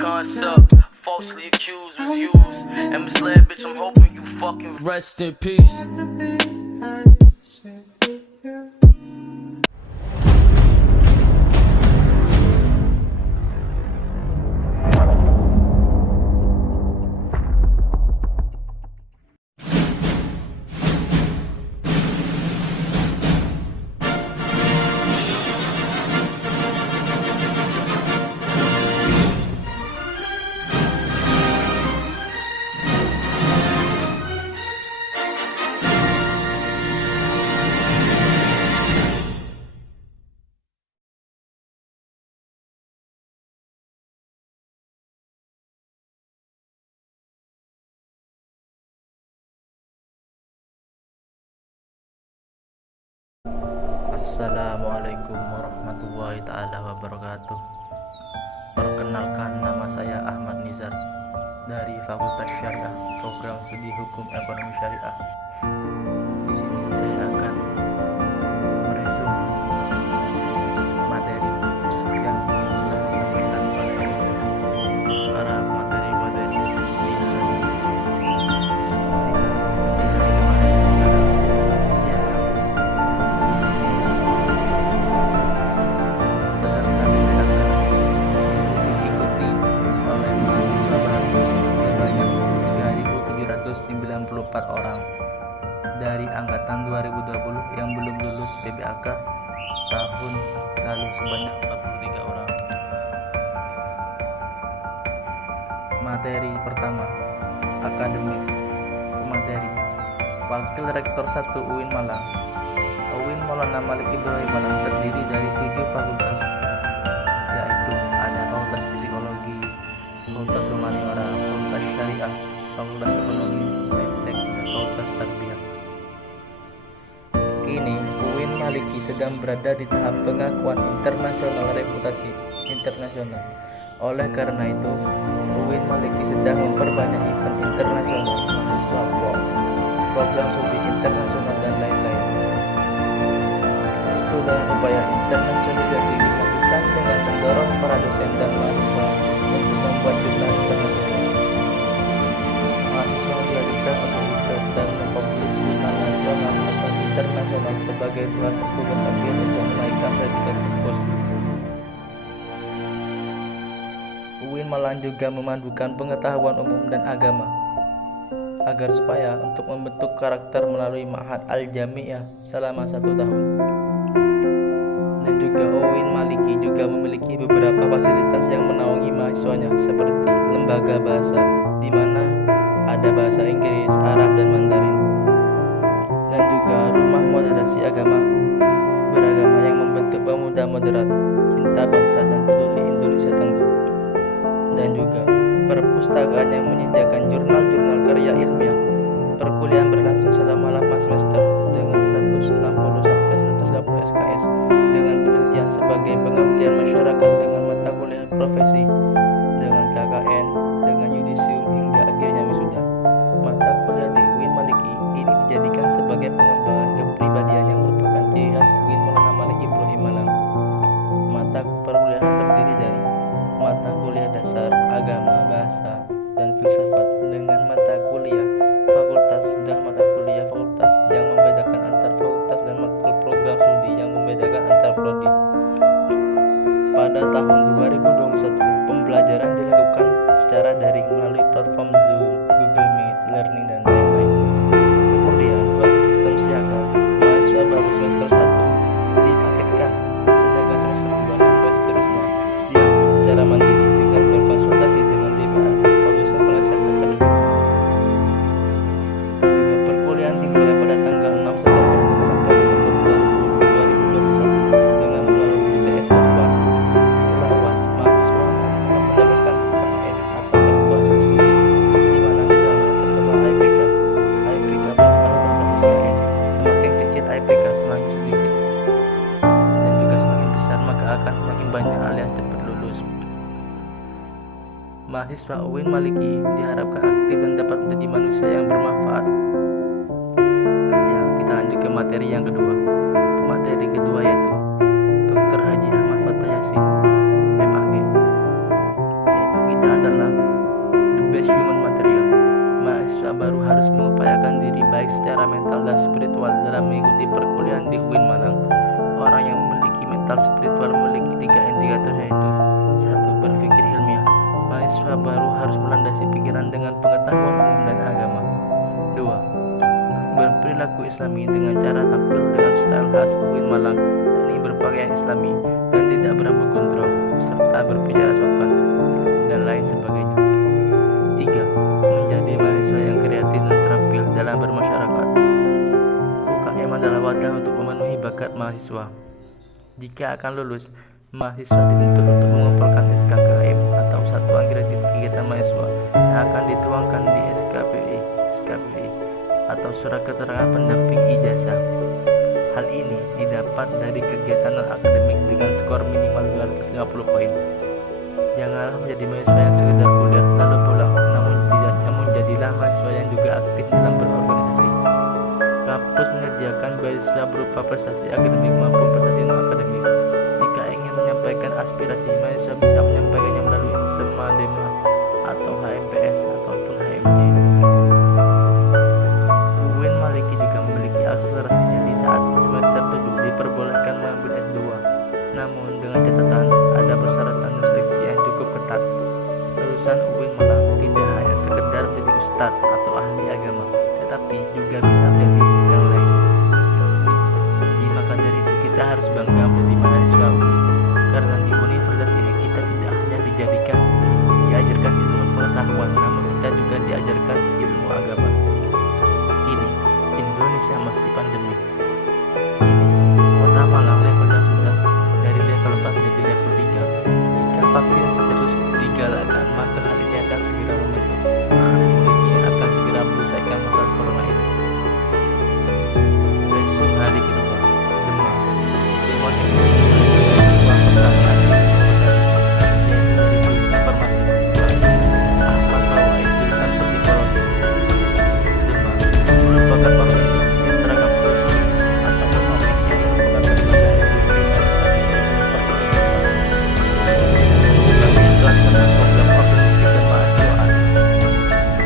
concept. Falsely accused was used and misled, bitch. I'm hoping you fucking rest in peace. Assalamualaikum warahmatullahi ta'ala wabarakatuh. Perkenalkan, nama saya Ahmad Nizar dari Fakultas Syariah, Program Studi Hukum Ekonomi Syariah. Di sini saya akan meresum materi yang telah disampaikan oleh para materi-materi di hari kemarin dan sekarang. Peserta PPAK itu diikuti oleh mahasiswa baru sebanyak 3.794 orang dari angkatan 2020 yang belum lulus PPAK tahun lalu sebanyak 43 orang. Materi pertama, akademik. Pemateri, Wakil Rektor 1 UIN Malang. UIN Maulana Malik Ibrahim Malang terdiri dari 7 fakultas, yaitu ada Fakultas Psikologi, Fakultas Humaniora, Fakultas Syariah, Fakultas Ekonomi, Saintek, dan Fakultas Tarbiyah. Kini UIN Maliki sedang berada di tahap pengakuan internasional reputasi internasional. Oleh karena itu, UIN Maliki sedang memperbanyak event internasional mahasiswa, program studi internasional, dan lain-lain. Itu dengan upaya internasionalisasi dilakukan dengan mendorong para dosen dan mahasiswa untuk membuat jurnal internasional. Mahasiswa dialihkan untuk riset dan mempublish jurnal nasional atau internasional sebagai tugas akhir untuk menaikkan predikat kampus. UIN Malang juga memandukan pengetahuan umum dan agama agar supaya untuk membentuk karakter melalui Ma'had Al-Jami'ah selama 1 tahun. Dan juga UIN Maliki juga memiliki beberapa fasilitas yang menaungi mahasiswanya seperti lembaga bahasa di mana ada bahasa Inggris, Arab, dan Mandarin, dan juga rumah moderasi agama beragama yang membentuk pemuda moderat, cinta bangsa, dan peduli Indonesia tangguh, dan juga perpustakaan yang menyediakan jurnal-jurnal karya ilmiah. Perkuliahan berlangsung selama 8 semester dengan 160 sampai 180 SKS dengan penelitian sebagai pengabdian masyarakat dengan mata kuliah profesi, dengan KKN, dengan yudisium hingga akhirnya wisuda. Mata kuliah di UIN Maliki ini dijadikan sebagai pengembangan kepribadian yang merupakan ciri khas UIN Maulana Malik Ibrahim Malang. Mata perkuliahan terdiri dari mata kuliah dasar, agama, bahasa, dan filsafat dengan mata kuliah fakultas dan mata kuliah fakultas yang membedakan antar fakultas dan matkul program studi yang membedakan antar prodi. Pada tahun 2021, pembelajaran dilakukan secara daring melalui platform Zoom, Google Meet, Learning, dan lain-lain. Kemudian, untuk sistem siaga, mahasiswa baru semester 1 dipaketkan, sedangkan semester 2 sampai seterusnya diambil secara mandiri dengan berkonsultasi dengan DPA, Fakultas Penasihat Akademik. Dan juga perkuliahan dimulai pada tanggal 6 September sampai Desember 2021 dengan melalui UTS dan UAS. Setelah UAS, mahasiswa mendapatkan KS atau kartu hasil studi, di mana di sana tertera IPK. IPK berpengaruh terhadap SKS. Semakin kecil IPK semakin sedikit, dan juga semakin besar maka akan semakin banyak alias cepat lulus. Mahasiswa UIN Maliki diharapkan aktif dan dapat menjadi manusia yang bermanfaat. Ya, kita lanjut ke materi yang kedua. Materi kedua yaitu Dr. Haji Ahmad Fathah Yasin, MAG, yaitu kita adalah the best human material. Mahasiswa baru harus mengupayakan diri baik secara mental dan spiritual dalam mengikuti perkuliahan di UIN Malang. Orang yang memiliki mental spiritual memiliki 3 indikator, yaitu 1. Berpikir ilmiah. Mahasiswa baru harus melandasi pikiran dengan pengetahuan umum dan agama. 2. Berperilaku islami dengan cara tampil dengan style khas UIN Malang, yakni berpakaian islami dan tidak berambut gondrong, serta berbicara sopan, dan lain sebagainya. 3. Menjadi mahasiswa yang kreatif dan terampil dalam bermasyarakat. UKM adalah wadah untuk memenuhi bakat mahasiswa. Jika akan lulus, mahasiswa dituntut untuk mengumpulkan SKKM atau Satuan Kredit Kegiatan Mahasiswa yang akan dituangkan di SKPI atau Surat Keterangan Pendamping Ijazah. Hal ini didapat dari kegiatan non-akademik dengan skor minimal 250 poin. Janganlah menjadi mahasiswa yang sekedar kuliah lalu pulang, namun jadilah mahasiswa yang juga aktif dalam berorganisasi. Kampus menyediakan beasiswa berupa prestasi akademik maupun prestasi non-akademik. Jika ingin menyampaikan aspirasi, mahasiswa bisa menyampaikannya melalui SEMA-DEMA atau HMPS ataupun HMJ. UIN Maliki juga memiliki akselerasinya. Di saat semester 7 diperbolehkan mengambil S2, namun dengan catatan ada persyaratan dan seleksi yang cukup ketat. Lulusan UIN Malang tidak hanya sekedar menjadi ustadz atau ahli agama, tetapi juga bisa menjadi yang lain. Jadi maka dari itu kita harus bangga menjadi mahasiswa UIN, karena di universitas ini kita tidak hanya diajarkan ilmu pengetahuan, namun kita juga diajarkan ilmu agama. Ini Indonesia masih pandemi. Ini Kota Malang levelnya sudah dari level 4 menjadi level 3. Jika vaksin terus digalakkan, maka hal ini akan segera membentuk. Ini akan segera menyelesaikan masalah corona ini. Besok hari kedua, demam. Dewan Eksekutif Ahmad Farmasi, Ahmad Fawai jurusan Psikologi. Demam merupakan organisasi mitra kampus atau komik yang merupakan lembaga sebagai pelaksanaan program organisasi kemahasiswaan,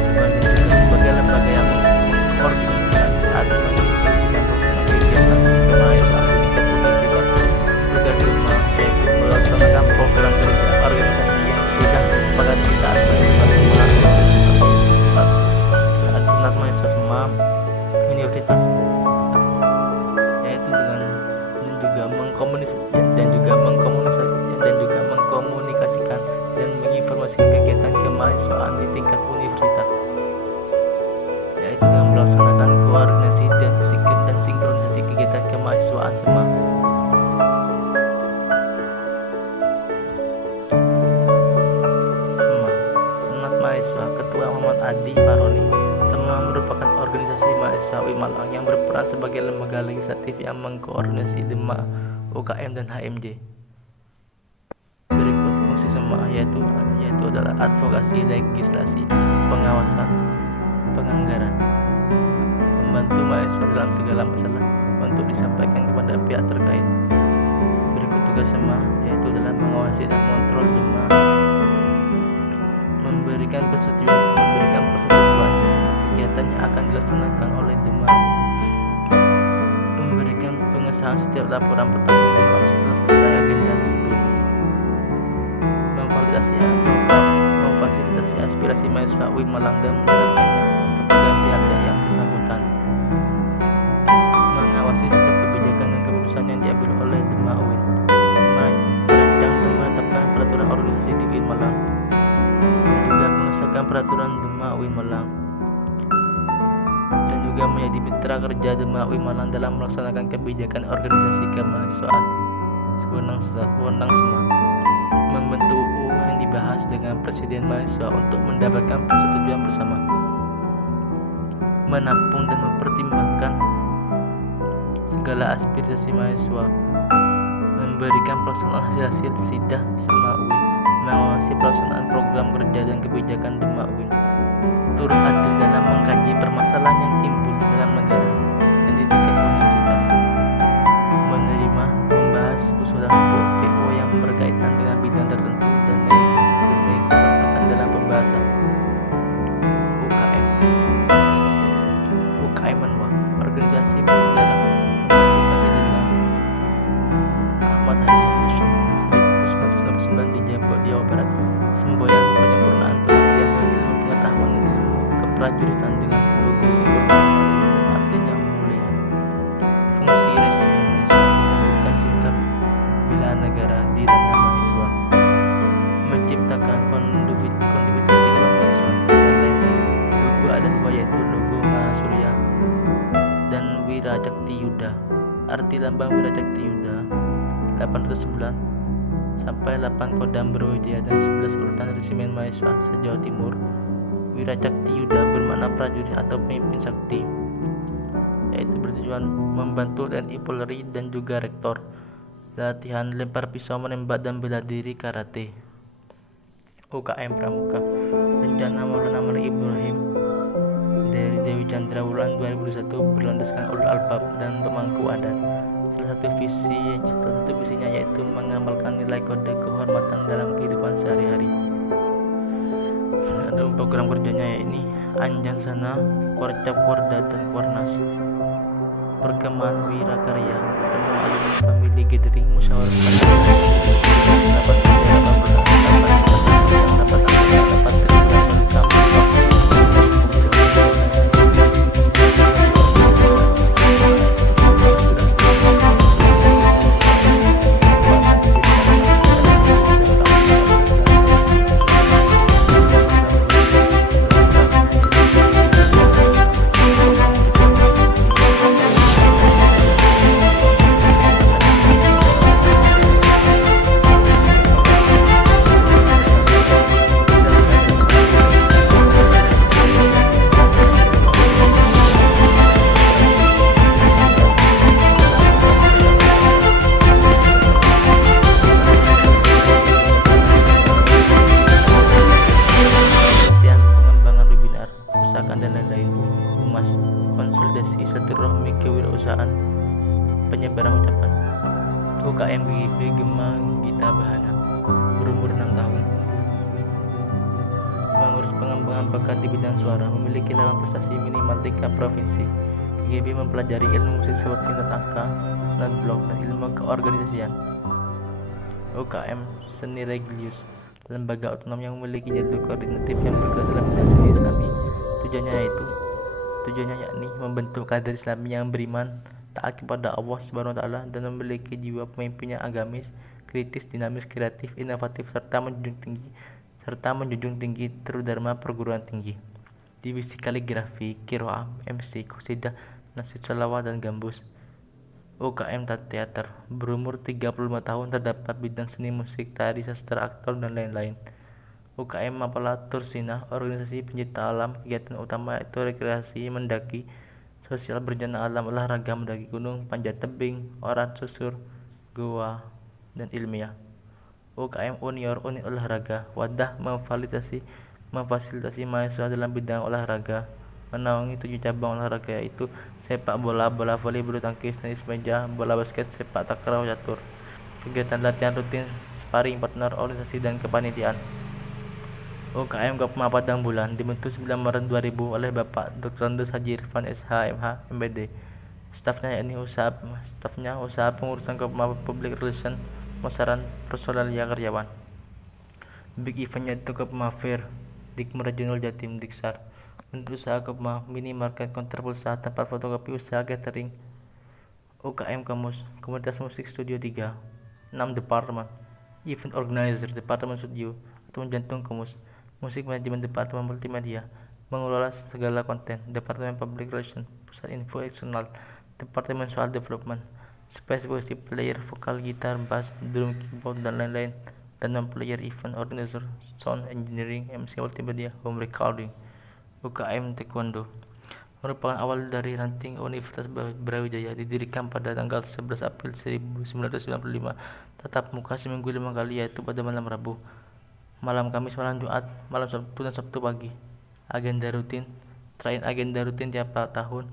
sebagai lembaga yang mengkoordinasikan saat menginstruksikan pelaksanaan kegiatan kemahasiswaan di tingkat universitas. Tugas Dema yaitu melaksanakan program kerja organisasi yang sudah disepakati saat senat mahasiswa semua universitas, yaitu dengan mengkomunikasikan dan menginformasikan kegiatan kemahasiswaan di tingkat universitas, yaitu dengan melaksanakan koordinasi dan sinkronisasi kegiatan kemahasiswaan SEMA. Senat Mahasiswa, Ketua Muhammad Adi Faroni. SEMA merupakan organisasi mahasiswa UIN Malang yang berperan sebagai lembaga legislatif yang mengkoordinasi DEMA, UKM, dan HMJ. Berikut fungsi SEMA yaitu adalah advokasi, legislasi, pengawasan, penganggaran, membantu mahasiswa dalam segala masalah untuk disampaikan kepada pihak terkait. Berikut tugas SEMA yaitu adalah mengawasi dan mengontrol DEMA, memberikan persetujuan kegiatan yang akan dilaksanakan oleh DEMA, memberikan pengesahan setiap laporan pertanggungjawaban setelah selesai agenda tersebut, memfasilitasi aspirasi mahasiswa UIN Malang dan menyalurkannya kepada pihak-pihak yang bersangkutan, mengawasi setiap kebijakan dan keputusan yang diambil oleh DEMA UIN, merancang dan menetapkan peraturan organisasi di UIN Malang, dan juga mengesahkan peraturan DEMA UIN Malang, dan juga menjadi mitra kerja DEMA UIN Malang dalam melaksanakan kebijakan organisasi kemahasiswaan. Wewenang SEMA membentuk UU yang dibahas dengan presiden mahasiswa untuk mendapatkan persetujuan bersama, menampung dan mempertimbangkan segala aspirasi mahasiswa, memberikan pelaksanaan hasil sidang SEMA UIN, mengawasi pelaksanaan program kerja dan kebijakan DEMA UIN, turut adil dalam mengkaji permasalahan yang timbul di dalam negara dan di tingkat universitas, menerima, membahas usulan PO yang berkaitan dengan bidang tertentu dan mengikutsertakan Barat, semboyan penyempurnaan pengabdian ilmu pengetahuan dan ilmu keprajuritan dengan logo simbol artinya mulia. Fungsi resimen mahasiswa menunjukkan sikap bela negara di ranah mahasiswa, menciptakan kondusivitas kehidupan mahasiswa dan lain-lain. Logo ada dua, yaitu logo Mahasurya dan Wiracakti Yuda. Arti lambang Wiracakti Yuda 811 sampai 8 Kodam Brawijaya dan 11 urutan resimen mahasiswa se-Jawa Timur. Wiracakti Yuda bermakna prajurit atau pemimpin sakti, yaitu bertujuan membantu TNI Polri dan juga rektor. Latihan lempar pisau, menembak dan bela diri karate. UKM Pramuka. Rencana Maulana Malik Ibrahim dari Dewi Chandra Wulan 2021 berlandaskan ulul albab dan pemangku adat. Salah satu visinya yaitu mengamalkan nilai kode kehormatan dalam kehidupan sehari-hari. Ada program kerjanya ini Anjansana, Warcap Warda dan Warnas. Perkemahan Wirakarya, temu alumni family gathering musyawarah dan lain-lain. Humas, konsolidasi silaturahmi kewirausahaan, penyebaran ucapan. UKM BGP Gema Gita Bahana, berumur 6 tahun, mengurus pengembangan bakat di bidang suara, memiliki 8 prestasi minimal tingkat provinsi. GGB mempelajari ilmu musik seperti not angka, not blok, dan ilmu keorganisasian. UKM Seni Religius, lembaga otonom yang memiliki jadwal koordinatif yang bergerak dalam bidang seni Islami. Tujuannya yakni membentuk kader Islami yang beriman, taat kepada Allah Subhanahu wa taala dan memiliki jiwa pemimpin yang agamis, kritis, dinamis, kreatif, inovatif serta menjunjung tinggi terudharma perguruan tinggi. Divisi kaligrafi, qiraah, MC, qasidah, nasyid shalawat dan gambus. UKM Teater, berumur 35 tahun, terdapat bidang seni musik, tari, sastra, aktor dan lain-lain. UKM Mapala Tursina, organisasi pencinta alam, kegiatan utama itu rekreasi, mendaki, sosial, berencana alam, olahraga, mendaki gunung, panjat tebing, oran susur, goa, dan ilmiah. UKM Unior, unit olahraga, wadah memfasilitasi mahasiswa dalam bidang olahraga, menaungi 7 cabang olahraga yaitu sepak bola, bola voli, bulu tangkis, tenis meja, bola basket, sepak takraw, catur. Kegiatan latihan rutin, sparring partner, organisasi dan kepanitiaan. UKM Gapma Padang Bulan, dibentuk 9 Maret 2000 oleh Bapak Dr. Andes Haji Irfan SH MH MBD. Stafnya usaha pengurusan Gapma Public Relation, pemasaran, personalia, karyawan. Big eventnya itu Gapma Fair, Dikmu Regional Jatim, Diksar. Untuk usaha Gapma, minimarket, konter pulsa, tempat fotokopi, usaha catering. UKM Kamus, Komunitas Musik Studio 3, 6 Departemen. Event Organizer, Departemen Studio atau Jantung Kamus. Musik Manajemen, Departemen Multimedia, mengelola segala konten, Departemen Public Relation, Pusat Info Eksternal, Departemen Soal Development, spesifikasi player, vokal, gitar, bass, drum, keyboard, dan lain-lain, dan non-player event organizer, sound engineering, MC multimedia, home recording. UKM Taekwondo merupakan awal dari ranting Universitas Brawijaya, didirikan pada tanggal 11 April 1995, tatap muka seminggu 5 kali, yaitu pada malam Rabu, malam Kamis, malam Jumat, malam Sabtu, dan Sabtu pagi. Agenda rutin tiap tahun.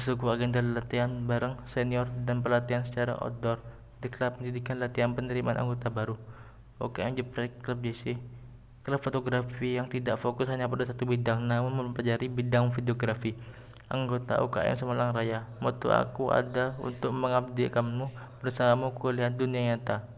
Suku agenda latihan bareng senior dan pelatihan secara outdoor. Diklat pendidikan latihan penerimaan anggota baru. UKM Jeprek Klub JC, klub fotografi yang tidak fokus hanya pada satu bidang namun mempelajari bidang videografi. Anggota UKM Semarang Raya. Moto aku ada untuk mengabdi kamu, bersamamu kuliah dunia nyata.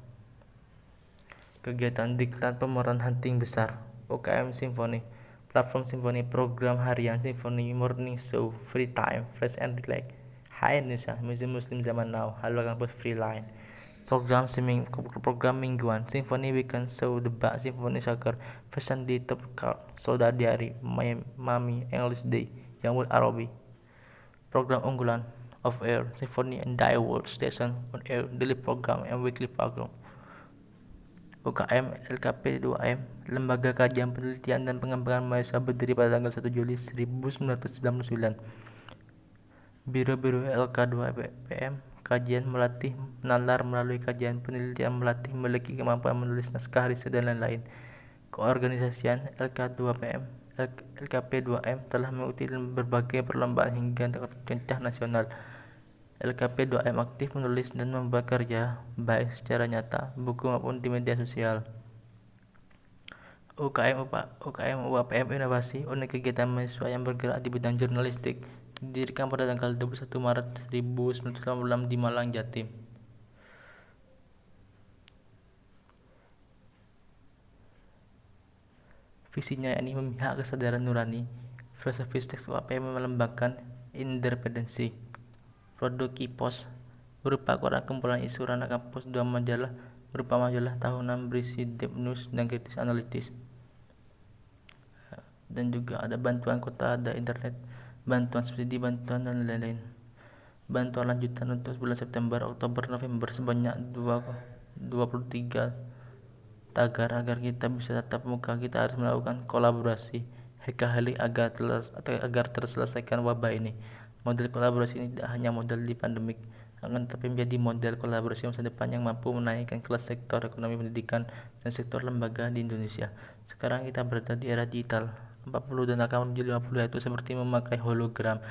Kegiatan diklat pemeran hunting besar, UKM Simfoni, platform Simfoni, program harian Simfoni, morning show, free time, fresh and relax. Hai Indonesia, Museum Muslim Zaman Now, Halo Kampus Freeline. Program mingguan, Simfoni Weekend Show, Debat, Simfoni Soccer, Fashion Day, Top Car, Soda Diary, Mami, English Day, Yamul Arabi. Program unggulan, Off Air, Symphony and World Station, On Air, Daily Program, and Weekly Program. UKM LKP 2M, Lembaga Kajian Penelitian dan Pengembangan Mahasiswa berdiri pada tanggal 1 Juli 1999. Biro-biro LK2PM, kajian melatih, nalar melalui kajian penelitian melatih, memiliki kemampuan menulis naskah riset dan lain-lain. Keorganisasian LK2PM, LKP2M telah mengikuti berbagai perlombaan hingga kancah nasional. LKP2M aktif menulis dan membuat karya, baik secara nyata, buku maupun di media sosial. UKM UAPM Inovasi, unit kegiatan mahasiswa yang bergerak di bidang jurnalistik, didirikan pada tanggal 21 Maret 1986 di Malang, Jatim. Visinya yakni memihak kesadaran nurani. Filosofis teks UAPM melembangkan independensi. Produk Kipos berupa koran kumpulan isu ranah kampus, 2 majalah berupa majalah tahunan berisi deep news dan kritis analitis. Dan juga ada bantuan kota, ada internet, bantuan subsidi, bantuan dan lain-lain. Bantuan lanjutan untuk bulan September, Oktober, November sebanyak 23 tagar. Agar kita bisa tatap muka, kita harus melakukan kolaborasi hekahali agar terselesaikan wabah ini. Model kolaborasi ini tidak hanya model di pandemik, akan tetapi menjadi model kolaborasi masa depan yang mampu menaikkan kelas sektor ekonomi, pendidikan, dan sektor lembaga di Indonesia. Sekarang kita berada di era digital 40 dan akan menuju 50, yaitu seperti memakai hologram.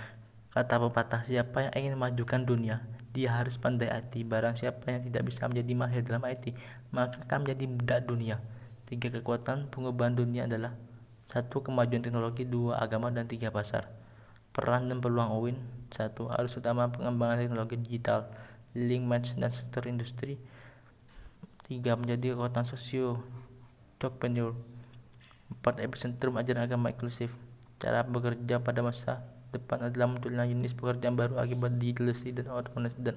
Kata pepatah, siapa yang ingin memajukan dunia, dia harus pandai IT. Barang siapa yang tidak bisa menjadi mahir dalam IT, maka akan menjadi budak dunia. 3 kekuatan pengubahan dunia adalah 1. Kemajuan teknologi, 2. Agama, dan 3. Pasar. Peran dan peluang UIN. 1. Arus utama pengembangan teknologi digital, link match, dan sektor industri. 3. Menjadi kekuatan sosio-entrepreneur. 4. Epicentrum ajaran agama inklusif. Cara bekerja pada masa depan adalah munculnya jenis pekerjaan baru akibat digitalisasi dan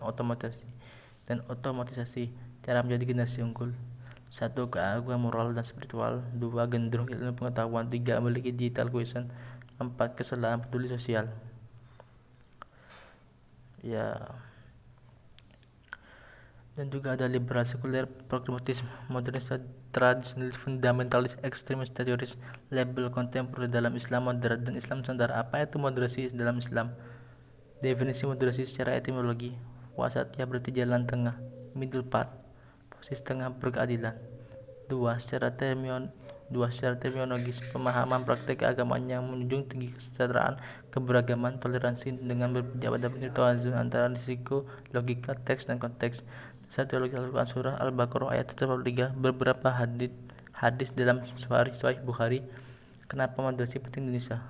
otomatisasi. Cara menjadi generasi unggul. 1. Keagungan moral dan spiritual. 2. Gendrung ilmu pengetahuan. 3. Memiliki digital quotient. 4. Kesalahan peduli sosial. Dan juga ada liberal, sekuler, pragmatis, modernis, tradisionalis, fundamentalis, ekstremis, teroris, label kontemporer dalam Islam moderat dan Islam standar. Apa itu moderasi dalam Islam? Definisi moderasi secara etimologi, wasatiyah berarti jalan tengah, middle path, posisi tengah berkeadilan. 2. Secara terminologis, pemahaman praktek keagamaan yang menjunjung tinggi kesejahteraan, keberagaman, toleransi dengan berpijak pada prinsip tawazun antara risiko, logika, teks, dan konteks. Dasar teologi Al-Quran Surah Al-Baqarah ayat 43. Beberapa hadis dalam Sahih Bukhari. Kenapa moderasi penting di Indonesia?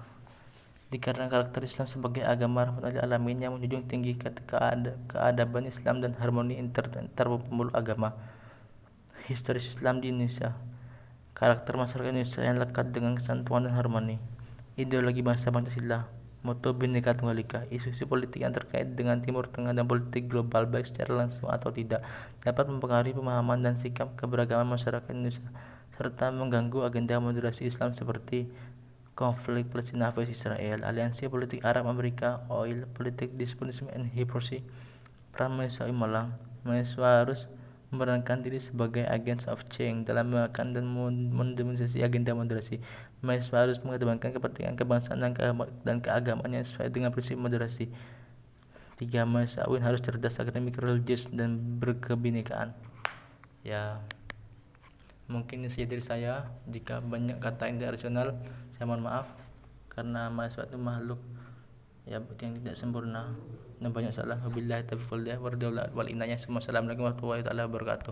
Dikarenakan karakter Islam sebagai agama rahmatan lil alamin yang menjunjung tinggi keadaban Islam dan harmoni antar pemeluk agama. Historis Islam di Indonesia. Karakter masyarakat Indonesia yang lekat dengan kesatuan dan harmoni. Ideologi bangsa Pancasila. Moto Bhinneka Tunggal Ika. Isu-isu politik yang terkait dengan Timur Tengah dan politik global baik secara langsung atau tidak dapat mempengaruhi pemahaman dan sikap keberagaman masyarakat Indonesia serta mengganggu agenda moderasi Islam seperti konflik Palestina vs Israel, aliansi politik Arab Amerika, oil, politik despotisme and hypocrisy. Peran mahasiswa Malang. Mahasiswa harus memerankan diri sebagai agents of change dalam menegakkan dan mendemonstrasi agenda moderasi. Mahasiswa harus mengedepankan kepentingan kebangsaan dan keagamaan yang sesuai dengan prinsip moderasi. 3. Mahasiswa UIN harus cerdas, akademik, religius, dan berkebinekaan. Mungkin ini saja dari saya. Jika banyak kata yang tidak rasional, saya mohon maaf, karena mahasiswa itu makhluk yang tidak sempurna dan banyak salah. Wabillahi taufiq wal hidayah. Assalamualaikum warahmatullahi wabarakatuh.